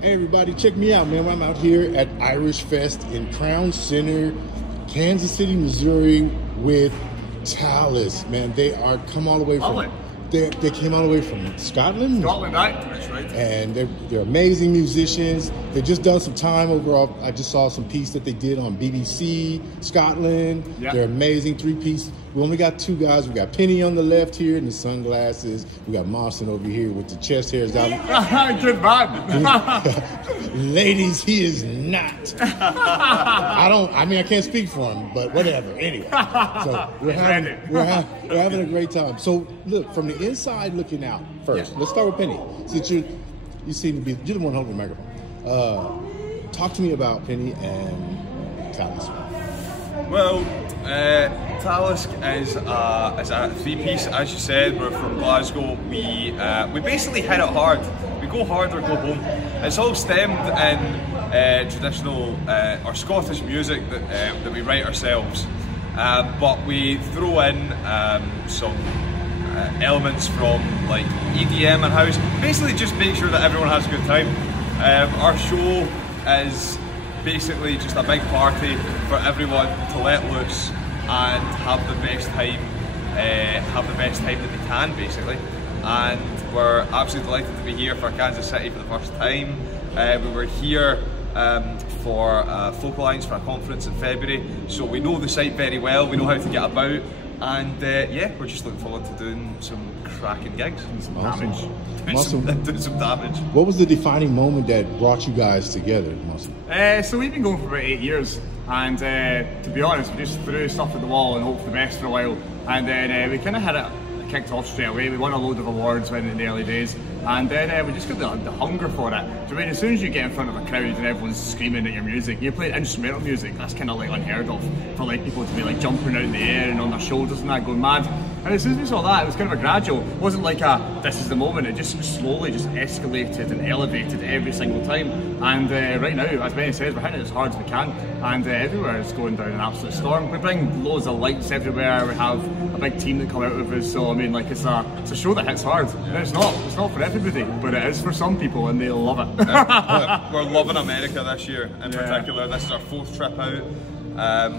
Hey everybody, check me out, man. I'm out here at Irish Fest in Crown Center, Kansas City, Missouri with Talisk. Man, they are come all the way from they came all the way from Scotland. That's right. And they're amazing musicians. They've just done some time over. I just saw some piece that they did on BBC Scotland. Yep. They're amazing, 3-piece. We only got 2 guys. We got Penny on the left here in the sunglasses. We got Mawson over here with the chest hairs out. Good man. Ladies, he is not. I can't speak for him, but whatever. Anyway, so we're having a great time. So look, from the inside looking out first. Let's start with Penny. Since you seem to be, you're the one holding the microphone. Talk to me about Penny and Talisk. Well, Talisk is a 3-piece, as you said. We're from Glasgow. We basically hit it hard. We go hard or go home. It's all stemmed in traditional or Scottish music that we write ourselves, but we throw in some elements from like EDM and house. Basically, just make sure that everyone has a good time. Our show is basically just a big party for everyone to let loose and have the best time that they can, basically. And we're absolutely delighted to be here for Kansas City for the first time. We were here for Folk Alliance for a conference in February, so we know the site very well. We know how to get about, and we're just looking forward to doing some cracking gigs, some damage. Doing some damage. What was the defining moment that brought you guys together, Mawson? So we've been going for about 8 years, and to be honest, we just threw stuff at the wall and hoped for the best for a while, and then we kind of had it kicked off straight away. We won a load of awards in the early days, and then we just got the hunger for it. So I mean, as soon as you get in front of a crowd and everyone's screaming at your music, you play instrumental music, that's kind of like unheard of for like people to be like jumping out in the air and on their shoulders and that, going mad. And as soon as we saw that, it was kind of a gradual. It wasn't like this is the moment. It just slowly just escalated and elevated every single time. And right now, as Benny says, we're hitting it as hard as we can, and everywhere is going down an absolute storm. We bring loads of lights everywhere. We have a big team that come out with us. So I mean, like it's a show that hits hard. And it's not for everybody, but it is for some people, and they love it. We're loving America this year in particular. This is our 4th trip out.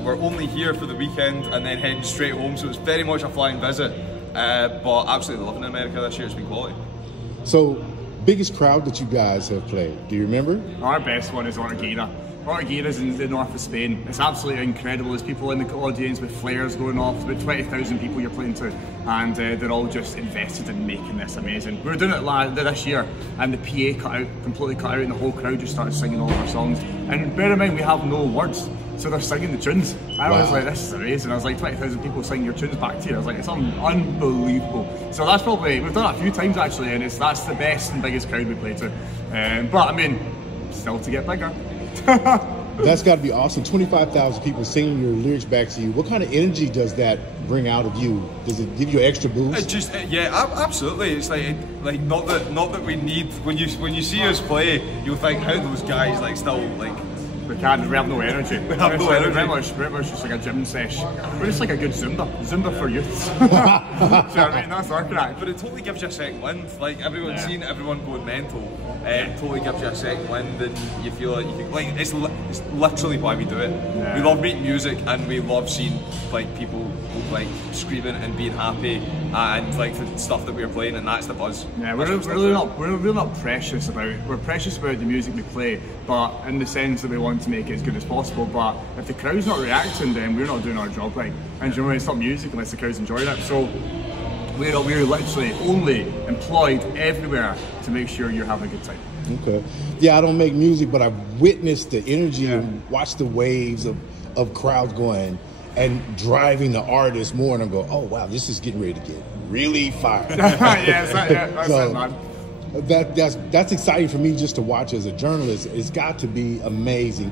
We're only here for the weekend and then heading straight home, so it's very much a flying visit, but absolutely loving America this year. It's been quality. So, biggest crowd that you guys have played, do you remember? Our best one is Ortigueira. Ortigueira's in the north of Spain. It's absolutely incredible. There's people in the audience with flares going off, about 20,000 people you're playing to, and they're all just invested in making this amazing. We were doing it this year, and the PA completely cut out, and the whole crowd just started singing all of our songs. And bear in mind, we have no words, so they're singing the tunes. I was like, this is amazing. I was like, 20,000 people singing your tunes back to you. I was like, it's unbelievable. So that's probably, we've done it a few times actually, and that's the best and biggest crowd we play to. But I mean, still to get bigger. That's got to be awesome. 25,000 people singing your lyrics back to you. What kind of energy does that bring out of you? Does it give you an extra boost? Absolutely. It's like not that we need. When you see us play, you'll think how those guys still We have no energy. We have no energy. Pretty much just like a gym sesh. We're just like a good Zumba for youths. Do you know what I mean? That's our crack. But it totally gives you a second wind. Like everyone's seen everyone going mental. It totally gives you a second wind, and you feel like you can. It's literally why we do it. Yeah. We love making music, and we love seeing people screaming and being happy, and the stuff that we're playing, and that's the buzz. Yeah, we're really not precious about it. We're precious about the music we play, but in the sense that we want to make it as good as possible. But if the crowd's not reacting, then we're not doing our job right. And you know, it's not music unless the crowd's enjoying it. So we're literally only employed everywhere to make sure you're having a good time. Okay. Yeah, I don't make music, but I've witnessed the energy and watched the waves of crowds going and driving the artist more, and I'm going, oh wow, this is getting ready to get really fired. That's exciting for me just to watch as a journalist. It's got to be amazing.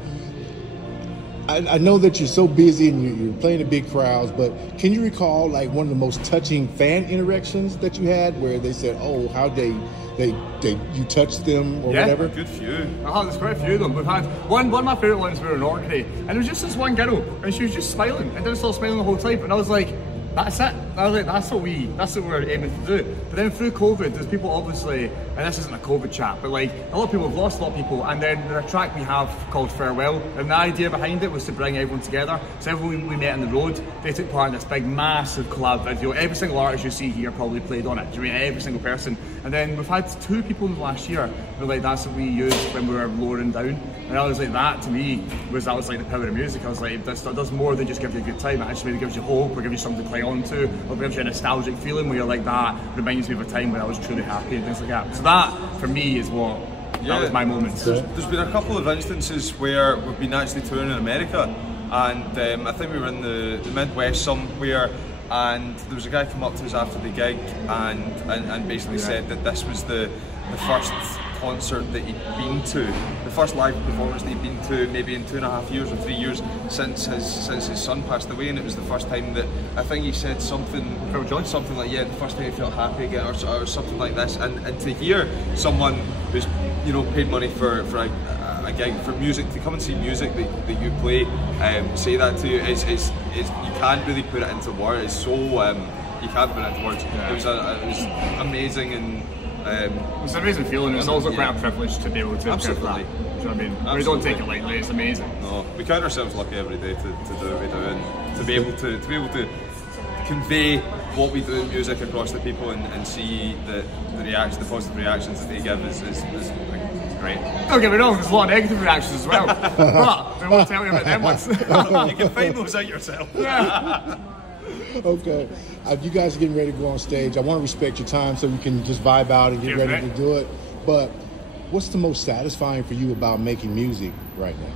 I know that you're so busy and you're playing in big crowds, but can you recall one of the most touching fan interactions that you had where they said, oh, how you touched them or whatever? Good few. There's quite a few of them. We've had one of my favourite ones. We were in Orkney, and it was just this one girl, and she was just smiling and didn't stop smiling the whole time, and I was like, that's it. that's what we're aiming to do. But then through COVID, there's people obviously, and this isn't a COVID chat, but like a lot of people have lost a lot of people, and then there's a track we have called Farewell, and the idea behind it was to bring everyone together. So everyone we met on the road, they took part in this big, massive collab video. Every single artist you see here probably played on it. Do you mean every single person? And then we've had 2 people in the last year who like that's what we used when we were lowering down. And I was like, that to me was like the power of music. I was like, this does more than just give you a good time. It actually gives you hope, or gives you something to cling on to, or gives you a nostalgic feeling where you're like, that reminds me of a time when I was truly happy and things like that. So that for me is what that was my moment. There's been a couple of instances where we've been actually touring in America, and I think we were in the Midwest somewhere, and there was a guy come up to us after the gig and basically said that this was the first concert that he'd been to, the first live performance that he'd been to maybe in 2.5 years or 3 years since his son passed away, and it was the first time that I think he said something like, yeah, the first time he felt happy again, or something like this, and to hear someone who's, you know, paid money for a gig, for music, to come and see music that you play, say that to you is you can't really put it into words. It's so you can't put it into words. Yeah. It was amazing, and it's an amazing feeling. It's also quite a privilege to be able to give that. Do you know what I mean? Absolutely. We don't take it lightly. It's amazing. No, we count ourselves lucky every day to do what we do, and to be able to convey what we do in music across the people and see the positive reactions that they give is great. Don't get me wrong, there's a lot of negative reactions as well. But I won't tell you about them ones. You can find those out yourself. Yeah. Okay, you guys are getting ready to go on stage. I want to respect your time so you can just vibe out and get ready to do it. But what's the most satisfying for you about making music right now?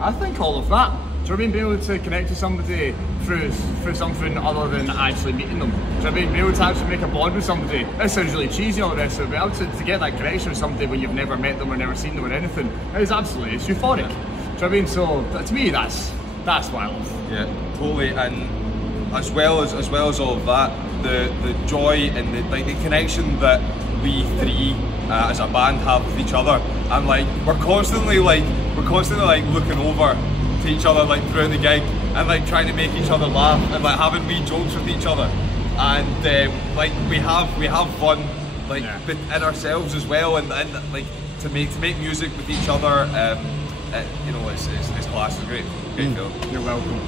I think all of that. Do you know what I mean? Being able to connect to somebody through something other than actually meeting them. Do you know what I mean? Being able to actually make a bond with somebody. That sounds really cheesy, all the rest of it, but to get that connection with somebody when you've never met them or never seen them or anything, it's euphoric. Do you know what I mean? So to me, that's what I love. Yeah, totally. And as well as all of that, the joy and the connection that we three as a band have with each other, and like we're constantly looking over to each other like throughout the gig, and like trying to make each other laugh, and like having wee jokes with each other, and like we have fun like in ourselves as well, and like to make music with each other. You know, it's class. It's great feeling. You're welcome.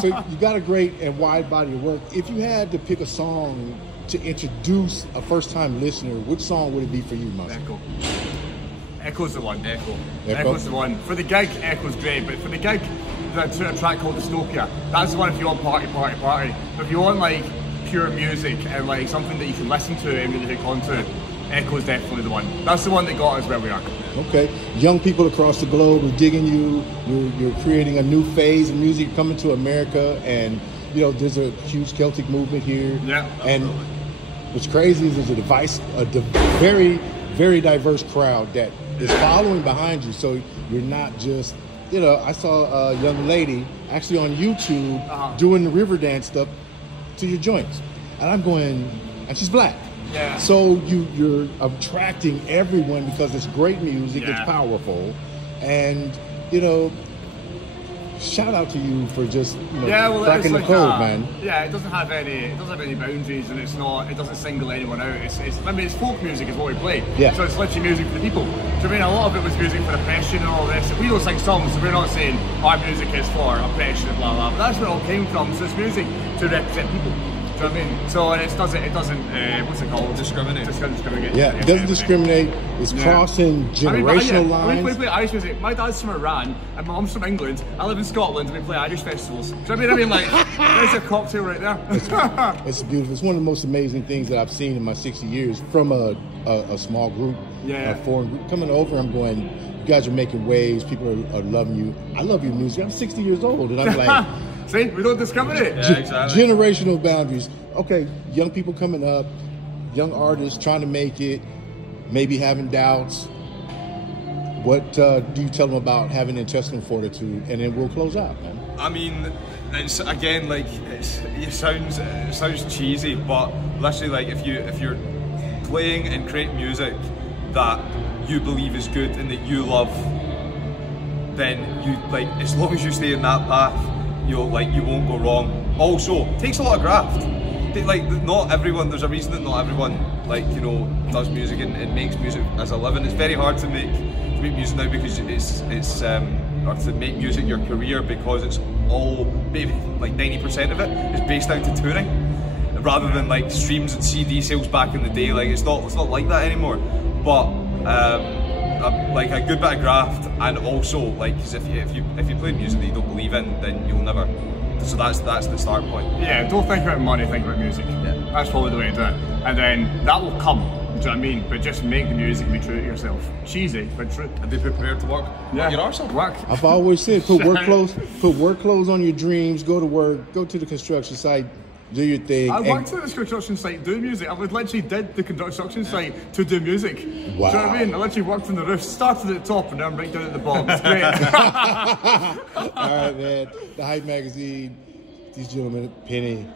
So you got a great and wide body of work. If you had to pick a song to introduce a first-time listener, which song would it be for you, Marcel? Echo's the one. Echo's the one. For the gig, Echo's great, but for the gig, there's a track called Dystopia. That's the one if you want party. But if you want like pure music and like something that you can listen to and really hook onto, Echo's definitely the one. That's the one that got us where we are. Okay. Young people across the globe are digging you. You're creating a new phase of music coming to America, and you know there's a huge Celtic movement here. Yeah. And what's crazy is there's a very, very diverse crowd that is following behind you. So you're not just, you know, I saw a young lady actually on YouTube doing the river dance stuff to your joints, and I'm going, and she's black. Yeah. So you're attracting everyone because it's great music, it's powerful, and you know, shout out to you for just cracking the code, man. Yeah, it doesn't have any boundaries, and it doesn't single anyone out. It's folk music is what we play. Yeah. So it's literally music for the people. So I mean, a lot of it was music for oppression and all this. We don't sing songs, so we're not saying our music is for oppression and blah blah. But that's where it all came from. So it's music to represent people. Do you know what I mean? So and it doesn't what's it called? Discriminate. Yeah, it doesn't discriminate. It's crossing generational lines. We play Irish music. My dad's from Iran and my mum's from England. I live in Scotland and we play Irish festivals. Do you know what I mean? Like, there's a cocktail right there. It's beautiful. It's one of the most amazing things that I've seen in my 60 years from a small group, a foreign group coming over. I'm going, you guys are making waves. People are loving you. I love your music. I'm 60 years old, and I'm like, see, we don't discriminate. Yeah, exactly. Generational boundaries. Okay, young people coming up, young artists trying to make it, maybe having doubts. What do you tell them about having intestinal fortitude? And then we'll close out, man. I mean, it's again like it sounds cheesy, but literally like if you're playing and creating music that you believe is good and that you love, then you like, as long as you stay in that path, you won't go wrong. Also, it takes a lot of graft. Like, not everyone, there's a reason that not everyone, like, you know, does music and makes music as a living. It's very hard to make music now because or to make music your career, because it's all, maybe like 90% of it is based out to touring, rather than like streams and CD sales back in the day. Like, it's not like that anymore. But like a good bit of graft, and also like, cause if you play music that you don't believe in, then you'll never. So that's the start point. Yeah, don't think about money, think about music. Yeah. That's probably the way to do it. And then that will come, do you know what I mean? But just make the music and be true to yourself. Cheesy, but true. And be prepared to work. Yeah. Your arse off. Work. I've always said, put work clothes on your dreams, go to work, go to the construction site, do your thing. I worked at this construction site doing music. I literally did the construction site to do music. Wow. Do you know what I mean? I literally worked on the roof, started at the top and then right down at the bottom. It's great. All right, man. The Hype Magazine, these gentlemen, Penny,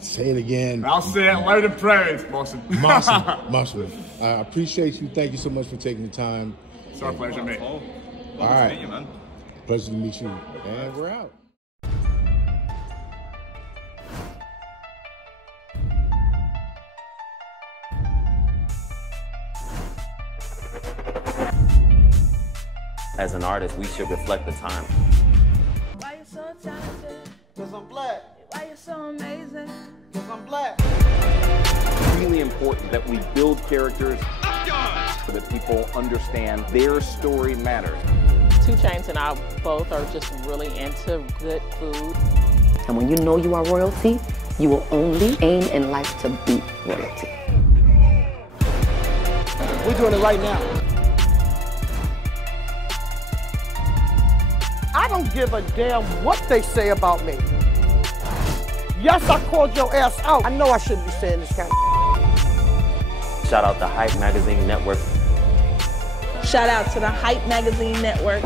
say it again. I'll say it loud and proud, Boston. Muscle. I appreciate you. Thank you so much for taking the time. It's our pleasure, mate. All right. To meet you, man. Pleasure to meet you. And we're out. As an artist, we should reflect the time. Why you so talented? 'Cause I'm black. Why you so amazing? 'Cause I'm black. It's really important that we build characters so that people understand their story matters. 2 Chainz and I both are just really into good food. And when you know you are royalty, you will only aim in life to be royalty. We're doing it right now. I don't give a damn what they say about me. Yes, I called your ass out. I know I shouldn't be saying this kind of. Shout out the Hype Magazine Network. Shout out to the Hype Magazine Network.